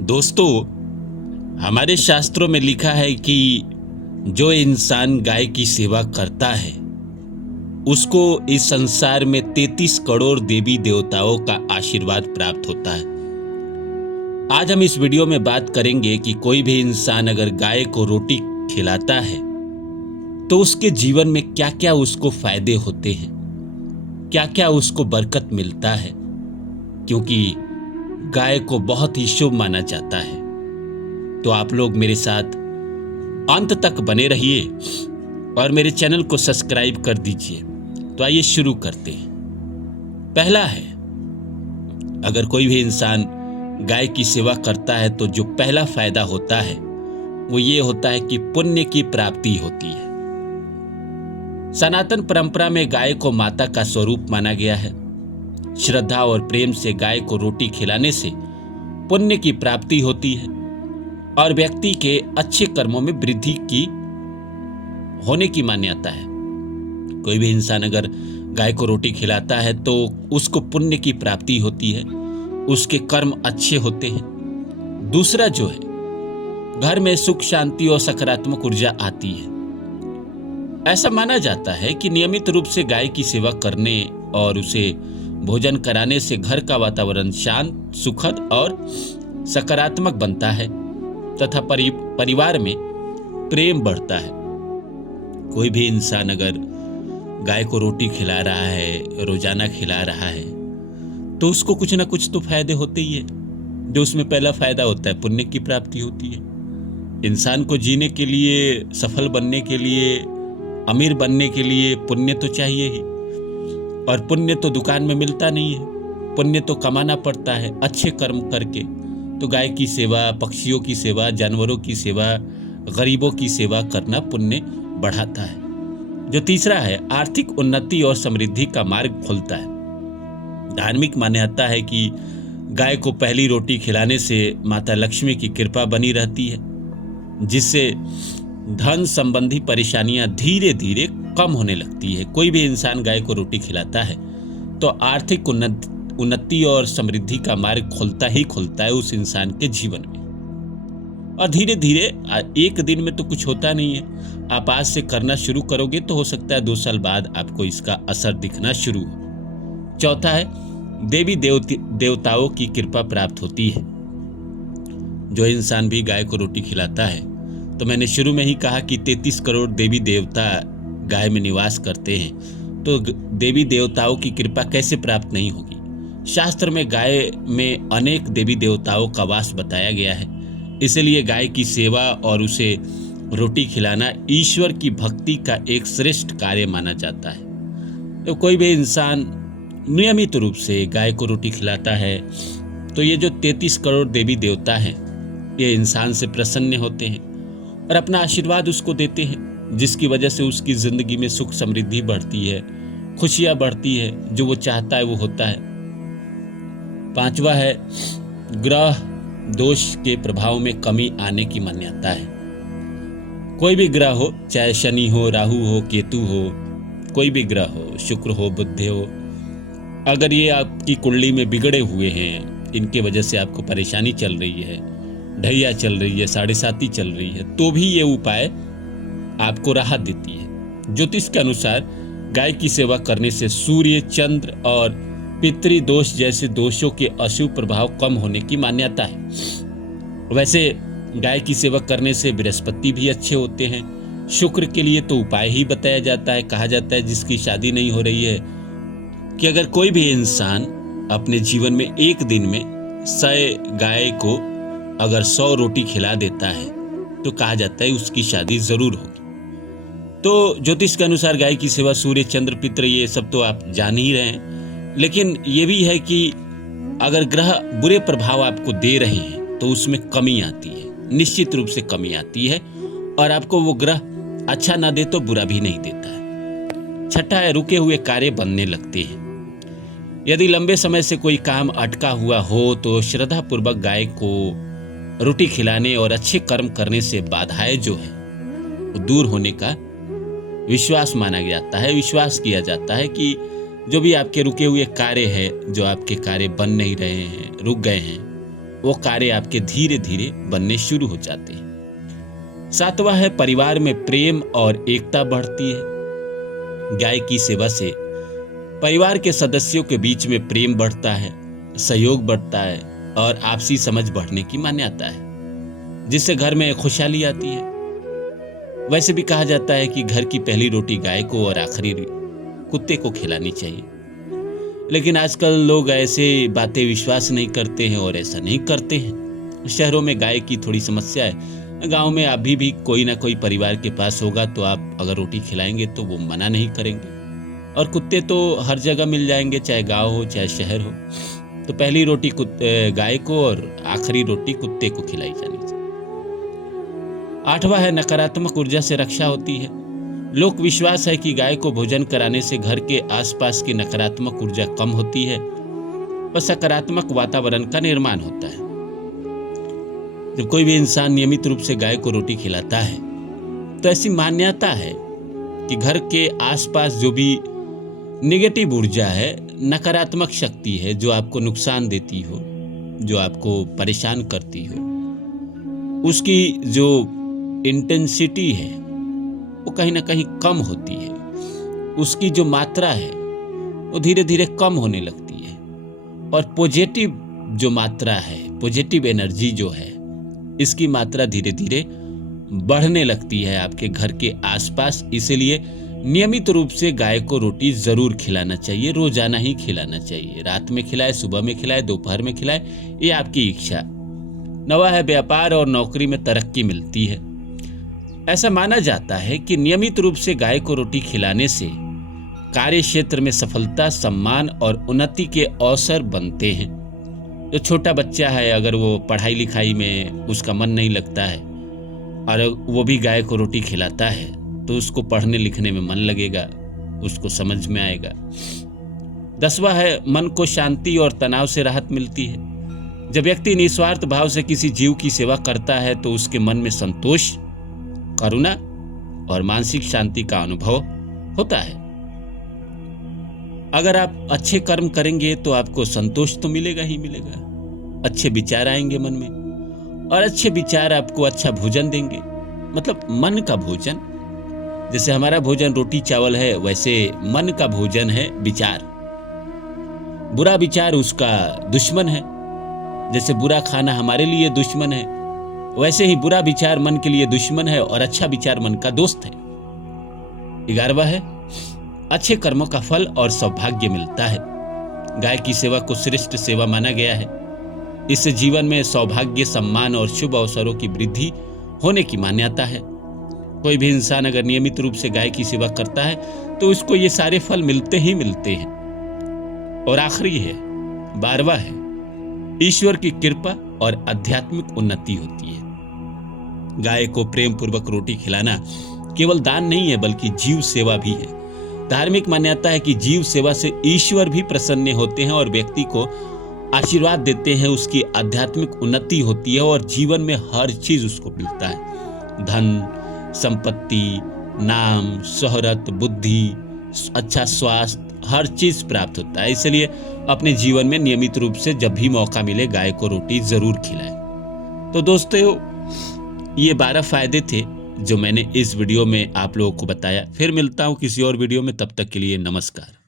दोस्तों, हमारे शास्त्रों में लिखा है कि जो इंसान गाय की सेवा करता है उसको इस संसार में 33 करोड़ देवी देवताओं का आशीर्वाद प्राप्त होता है। आज हम इस वीडियो में बात करेंगे कि कोई भी इंसान अगर गाय को रोटी खिलाता है तो उसके जीवन में क्या क्या उसको फायदे होते हैं, क्या क्या उसको बरकत मिलता है, क्योंकि गाय को बहुत ही शुभ माना जाता है। तो आप लोग मेरे साथ अंत तक बने रहिए और मेरे चैनल को सब्सक्राइब कर दीजिए। तो आइए शुरू करते हैं। पहला है, अगर कोई भी इंसान गाय की सेवा करता है तो जो पहला फायदा होता है वो ये होता है कि पुण्य की प्राप्ति होती है। सनातन परंपरा में गाय को माता का स्वरूप माना गया है। श्रद्धा और प्रेम से गाय को रोटी खिलाने से पुण्य की प्राप्ति होती है और व्यक्ति के अच्छे कर्मों में वृद्धि की होने की मान्यता है। कोई भी इंसान अगर गाय को रोटी खिलाता है तो उसको पुण्य की प्राप्ति होती है, उसके कर्म अच्छे होते हैं। दूसरा जो है, घर में सुख शांति और सकारात्मक ऊर्जा आती है। ऐसा माना जाता है कि नियमित रूप से गाय की सेवा करने और उसे भोजन कराने से घर का वातावरण शांत, सुखद और सकारात्मक बनता है तथा परिवार में प्रेम बढ़ता है। कोई भी इंसान अगर गाय को रोटी खिला रहा है, रोजाना खिला रहा है, तो उसको कुछ ना कुछ तो फायदे होते ही है। जो उसमें पहला फायदा होता है, पुण्य की प्राप्ति होती है। इंसान को जीने के लिए, सफल बनने के लिए, अमीर बनने के लिए पुण्य तो चाहिए ही, और पुण्य तो दुकान में मिलता नहीं है। पुण्य तो कमाना पड़ता है अच्छे कर्म करके। तो गाय की सेवा, पक्षियों की सेवा, जानवरों की सेवा, गरीबों की सेवा करना पुण्य बढ़ाता है। जो तीसरा है, आर्थिक उन्नति और समृद्धि का मार्ग खुलता है। धार्मिक मान्यता है कि गाय को पहली रोटी खिलाने से माता लक्ष्मी की कृपा बनी रहती है, जिससे धन संबंधी परेशानियां धीरे धीरे कम होने लगती है। कोई भी इंसान गाय को रोटी खिलाता है तो आर्थिक उन्नति और समृद्धि का मार्ग खुलता ही खुलता है उस इंसान के जीवन में। और धीरे धीरे, एक दिन में तो कुछ होता नहीं है। आप आज से करना शुरू करोगे तो हो सकता है 2 साल बाद आपको इसका असर दिखना शुरू हो। चौथा है, देवी देवताओं की कृपा प्राप्त होती है। जो इंसान भी गाय को रोटी खिलाता है, तो मैंने शुरू में ही कहा कि 33 करोड़ देवी देवता गाय में निवास करते हैं, तो देवी देवताओं की कृपा कैसे प्राप्त नहीं होगी। शास्त्र में गाय में अनेक देवी देवताओं का वास बताया गया है, इसलिए गाय की सेवा और उसे रोटी खिलाना ईश्वर की भक्ति का एक श्रेष्ठ कार्य माना जाता है। तो कोई भी इंसान नियमित रूप से गाय को रोटी खिलाता है तो ये जो 33 करोड़ देवी देवता हैं, ये इंसान से प्रसन्न होते हैं और अपना आशीर्वाद उसको देते हैं, जिसकी वजह से उसकी जिंदगी में सुख समृद्धि बढ़ती है, खुशियां बढ़ती है, जो वो चाहता है वो होता है। 5वां है, ग्रह दोष के प्रभाव में कमी आने की मान्यता है। कोई भी ग्रह हो, चाहे शनि हो, राहु हो, केतु हो, कोई भी ग्रह हो, शुक्र हो, बुध हो, अगर ये आपकी कुंडली में बिगड़े हुए हैं, इनके वजह से आपको परेशानी चल रही है, ढैया चल रही है, 7.5 चल रही है, तो भी ये उपाय आपको राहत देती है। ज्योतिष के अनुसार गाय की सेवा करने से सूर्य, चंद्र और पितृ दोष जैसे दोषों के अशुभ प्रभाव कम होने की मान्यता है। वैसे गाय की सेवा करने से बृहस्पति भी अच्छे होते हैं। शुक्र के लिए तो उपाय ही बताया जाता है। कहा जाता है जिसकी शादी नहीं हो रही है कि अगर कोई भी इंसान अपने जीवन में एक दिन में 100 गाय को अगर 100 रोटी खिला देता है तो कहा जाता है उसकी शादी जरूर होगी। तो ज्योतिष के अनुसार गाय की सेवा, सूर्य, चंद्र, पितृ, ये सब तो आप जान ही रहे हैं, लेकिन ये भी है कि अगर ग्रह बुरे प्रभाव आपको दे रहे हैं तो उसमें कमी आती है, निश्चित रूप से कमी आती है, और आपको वो ग्रह अच्छा ना दे तो बुरा भी नहीं देता है। छठा है, रुके हुए कार्य बनने लगते हैं। यदि लंबे समय से कोई काम अटका हुआ हो तो श्रद्धा पूर्वक गाय को रोटी खिलाने और अच्छे कर्म करने से बाधाएं जो है वो दूर होने का विश्वास माना जाता है। विश्वास किया जाता है कि जो भी आपके रुके हुए कार्य है, जो आपके कार्य बन नहीं रहे हैं, रुक गए हैं, वो कार्य आपके धीरे धीरे बनने शुरू हो जाते हैं। 7वां है परिवार में प्रेम और एकता बढ़ती है। गाय की सेवा से परिवार के सदस्यों के बीच में प्रेम बढ़ता है, सहयोग बढ़ता है और आपसी समझ बढ़ने की मान्यता है, जिससे घर में खुशहाली आती है। वैसे भी कहा जाता है कि घर की पहली रोटी गाय को और आखिरी कुत्ते को खिलानी चाहिए, लेकिन आजकल लोग ऐसे बातें विश्वास नहीं करते हैं और ऐसा नहीं करते हैं। शहरों में गाय की थोड़ी समस्या है, गांव में अभी भी कोई ना कोई परिवार के पास होगा तो आप अगर रोटी खिलाएंगे तो वो मना नहीं करेंगे, और कुत्ते तो हर जगह मिल जाएंगे, चाहे गांव हो चाहे शहर हो। तो पहली रोटी गाय को और आखिरी रोटी कुत्ते को खिलाई जानी चाहिए। 8वां है नकारात्मक ऊर्जा से रक्षा होती है। लोक विश्वास है कि गाय को भोजन कराने से घर के आसपास की नकारात्मक ऊर्जा कम होती है और सकारात्मक वातावरण का निर्माण होता है। जब कोई भी इंसान नियमित रूप से गाय को रोटी खिलाता है तो ऐसी मान्यता है कि घर के आसपास जो भी नेगेटिव ऊर्जा है, नकारात्मक शक्ति है, जो आपको नुकसान देती हो, जो आपको परेशान करती हो, उसकी जो इंटेंसिटी है वो कहीं ना कहीं कम होती है। उसकी जो मात्रा है वो धीरे धीरे कम होने लगती है और पॉजिटिव जो मात्रा है, पॉजिटिव एनर्जी जो है, इसकी मात्रा धीरे धीरे बढ़ने लगती है आपके घर के आसपास। इसीलिए नियमित रूप से गाय को रोटी जरूर खिलाना चाहिए, रोजाना ही खिलाना चाहिए। रात में खिलाए, सुबह में खिलाए, दोपहर में खिलाए, ये आपकी इच्छा। 9वां है व्यापार और नौकरी में तरक्की मिलती है। ऐसा माना जाता है कि नियमित रूप से गाय को रोटी खिलाने से कार्य क्षेत्र में सफलता, सम्मान और उन्नति के अवसर बनते हैं। जो छोटा बच्चा है, अगर वो पढ़ाई लिखाई में उसका मन नहीं लगता है और वो भी गाय को रोटी खिलाता है तो उसको पढ़ने लिखने में मन लगेगा, उसको समझ में आएगा। 10वां है मन को शांति और तनाव से राहत मिलती है। जब व्यक्ति निस्वार्थ भाव से किसी जीव की सेवा करता है तो उसके मन में संतोष, करुणा और मानसिक शांति का अनुभव होता है। अगर आप अच्छे कर्म करेंगे तो आपको संतोष तो मिलेगा ही मिलेगा, अच्छे विचार आएंगे मन में और अच्छे विचार आपको अच्छा भोजन देंगे, मतलब मन का भोजन। जैसे हमारा भोजन रोटी चावल है, वैसे मन का भोजन है विचार। बुरा विचार उसका दुश्मन है। जैसे बुरा खाना हमारे लिए दुश्मन है, वैसे ही बुरा विचार मन के लिए दुश्मन है और अच्छा विचार मन का दोस्त है। 11वां है अच्छे कर्मों का फल और सौभाग्य मिलता है। गाय की सेवा को श्रेष्ठ सेवा माना गया है। इससे जीवन में सौभाग्य, सम्मान और शुभ अवसरों की वृद्धि होने की मान्यता है। कोई भी इंसान अगर नियमित रूप से गाय की सेवा करता है तो उसको ये सारे फल मिलते ही मिलते हैं। और आखिरी है 12वां है ईश्वर की कृपा और आध्यात्मिक उन्नति होती है। गाय को प्रेम पूर्वक रोटी खिलाना केवल दान नहीं है बल्कि जीव सेवा भी है। धार्मिक मान्यता है कि जीव सेवा से ईश्वर भी प्रसन्न होते हैं और व्यक्ति को आशीर्वाद देते हैं, उसकी आध्यात्मिक उन्नति होती है और जीवन में हर चीज उसको मिलता है। धन, संपत्ति, नाम, शोहरत, बुद्धि, अच्छा स्वास्थ्य, हर चीज प्राप्त होता है। इसलिए अपने जीवन में नियमित रूप से जब भी मौका मिले गाय को रोटी जरूर खिलाएं। तो दोस्तों, ये 12 फायदे थे जो मैंने इस वीडियो में आप लोगों को बताया। फिर मिलता हूं किसी और वीडियो में, तब तक के लिए नमस्कार।